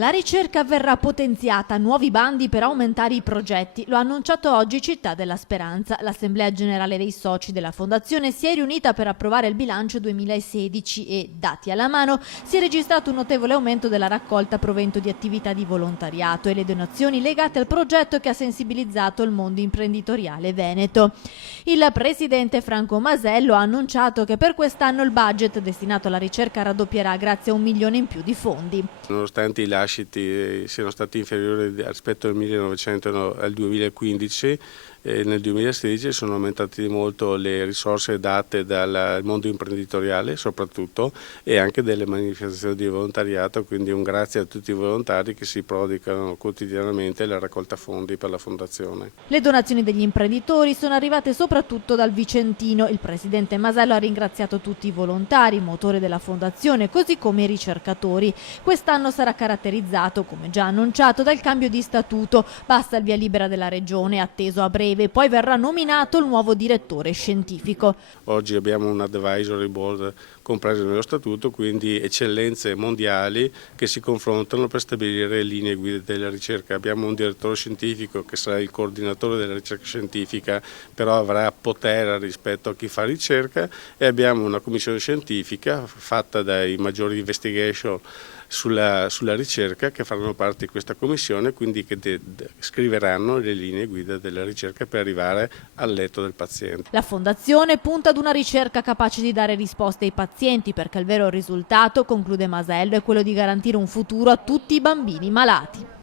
La ricerca verrà potenziata, nuovi bandi per aumentare i progetti. Lo ha annunciato oggi Città della Speranza. L'Assemblea Generale dei Soci della Fondazione si è riunita per approvare il bilancio 2016 e, dati alla mano, si è registrato un notevole aumento della raccolta provento di attività di volontariato e le donazioni legate al progetto che ha sensibilizzato il mondo imprenditoriale veneto. Il presidente Franco Masello ha annunciato che per quest'anno il budget destinato alla ricerca raddoppierà grazie a 1 milione in più di fondi. Nonostante i lasciti siano stati inferiori rispetto al 1900 al 2015, nel 2016 sono aumentate di molto le risorse date dal mondo imprenditoriale soprattutto e anche delle manifestazioni di volontariato, quindi un grazie a tutti i volontari che si prodigano quotidianamente alla raccolta fondi per la Fondazione. Le donazioni degli imprenditori sono arrivate soprattutto dal Vicentino. Il presidente Masello ha ringraziato tutti i volontari, motore della Fondazione, così come i ricercatori. Quest'anno sarà caratterizzato, come già annunciato, dal cambio di statuto. Basta il via libera della Regione, atteso a breve, poi verrà nominato il nuovo direttore scientifico. Oggi abbiamo un advisory board compreso nello statuto, quindi eccellenze mondiali che si confrontano per stabilire linee guida della ricerca. Abbiamo un direttore scientifico che sarà il coordinatore della ricerca scientifica, però avrà potere rispetto a chi fa ricerca, e abbiamo una commissione scientifica fatta dai maggiori investigation sulla ricerca che faranno parte di questa commissione, quindi che scriveranno le linee guida della ricerca per arrivare al letto del paziente. La Fondazione punta ad una ricerca capace di dare risposte ai pazienti, perché il vero risultato, conclude Masello, è quello di garantire un futuro a tutti i bambini malati.